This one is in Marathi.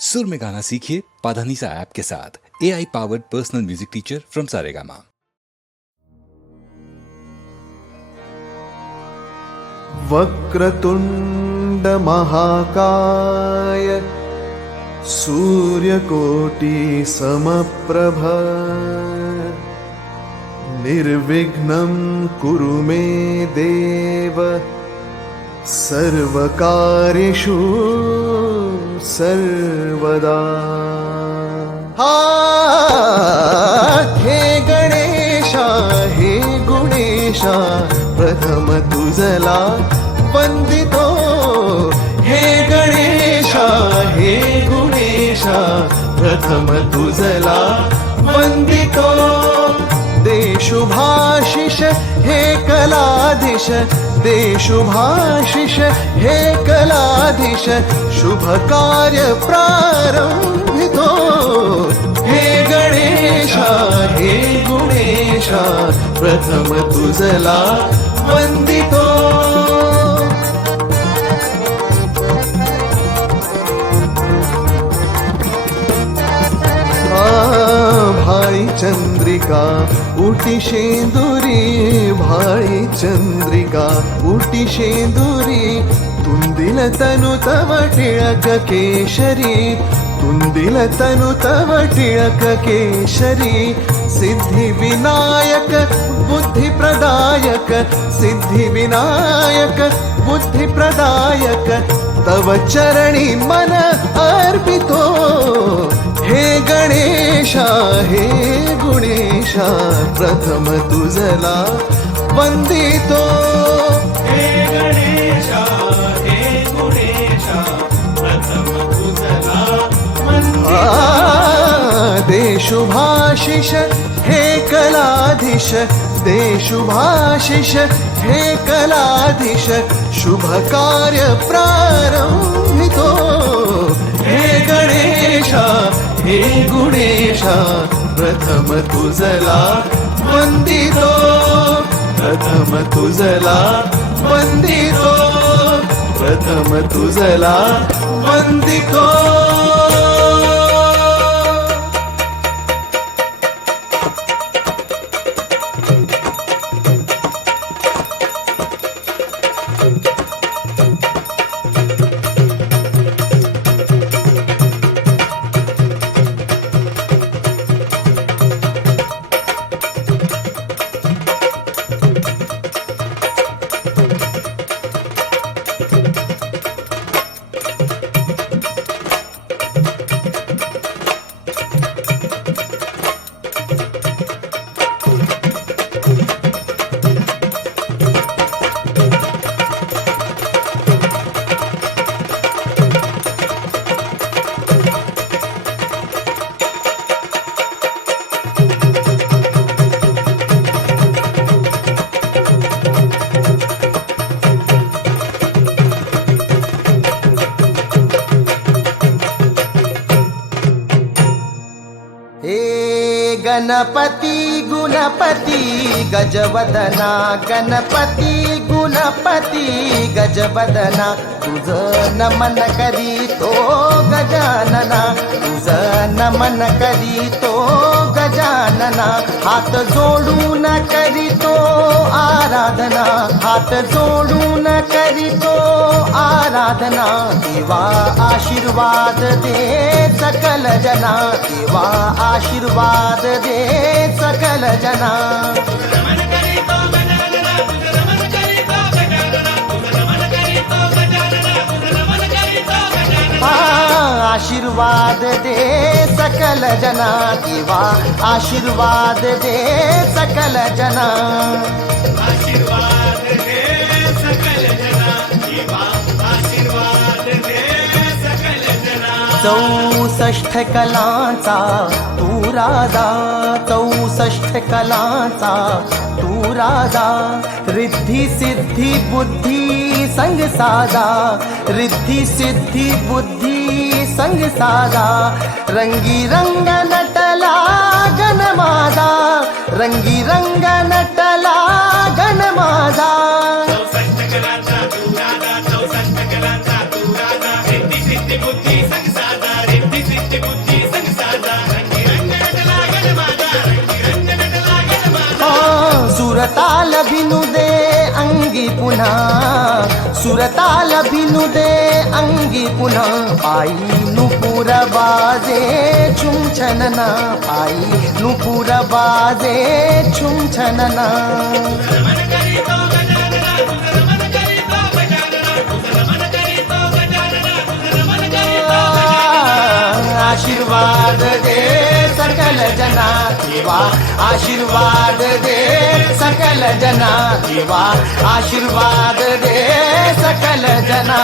सुर में गाना सीखिए पाधानीसा ऐप के साथ। AI powered personal music teacher from Saregama. वक्रतुंड महाकाय सूर्यकोटि समप्रभ निर्विघ्नं कुरु मे देव सर्वकार्येषु सर्वदा। हे गणेशा हे गुणेशा प्रथम तुझला वंदितो। हे गणेशा हे गुणेशा प्रथम तुझला वंदितो। दे शुभाशिष हे कलाधीश दे शुभाशिष हे कलाधीश शुभ कार्य प्रारंभितो। हे गणेशा हे गुणेशा प्रथम तुझला वंदितो। भाई चंद्रिका उटी शेंदुरी भाई चंद्रिका उटी शेंदुरी तुंदिल तनु तव टिळक केशरी तुंदिल तनु तव टिळक केशरी। सिद्धि विनायक बुद्धि प्रदायक सिद्धि विनायक बुद्धि प्रदायक तव चरणी मन अर्पितो। हे गणेशा हे गुणेशा प्रथम तुझला वंदितो। हे गणेशा हे गुणेशा प्रथम तुझला वंदितो। दे शुभाशिष हे कलाधीश दे शुभाशिष हे कलाधीश शुभ कार्य प्रारंभितो। हे गणेशा हे गुणेशा प्रथम तुझला वंदितो। प्रथम तुझला वंदितो प्रथम तुझला वंदितो। गणपती गुणपती गजवदना गणपती गुणपती गजवदना तुझं नमन करीतो गजानना तुझं नमन करीतो गजानना। हात जोडून करीतो आराधना हात जोडून करीतो आराधना। देवा आशीर्वाद दे सकल जना देवा आशीर्वाद दे सकल जना। नमन करीतो गजानना तुझं नमन करीतो गजानना तुझं नमन करीतो गजानना तुझं नमन करीतो गजानना। आशीर्वाद दे सकल जना देवा आशीर्वाद दे सकल जना। आशीर्वाद दे सकल जना देवा आशीर्वाद दे सकल जना। 64 कलांचा तू राजा 64 कलांचा तू राजा। रिद्धी सिद्धी बुद्धी संग साजा रिद्धी सिद्धी बुद्धी संग साजा। रंगी रंग नटला गण माझा रंगी रंग नटला गण माझा। 64 कलांचा तू राजा 64 कलांचा तू राजा। रिद्धी सिद्धी बुद्धी संग साजा रिद्धी सुरताल भिनु दे अंगी पुन्हा सुरताल भिनु दे अंगी पुन्हा पायी नुपुर बाजे छुमछनना पायी नुपुर बाजे छुमछनना रमण करी तो गजानना रमण करी तो गजानना रमण करी तो गजानना रमण करी तो आशीर्वाद दे सकल जना देवा आशीर्वाद दे सकल जना देवा आशीर्वाद दे सकल जना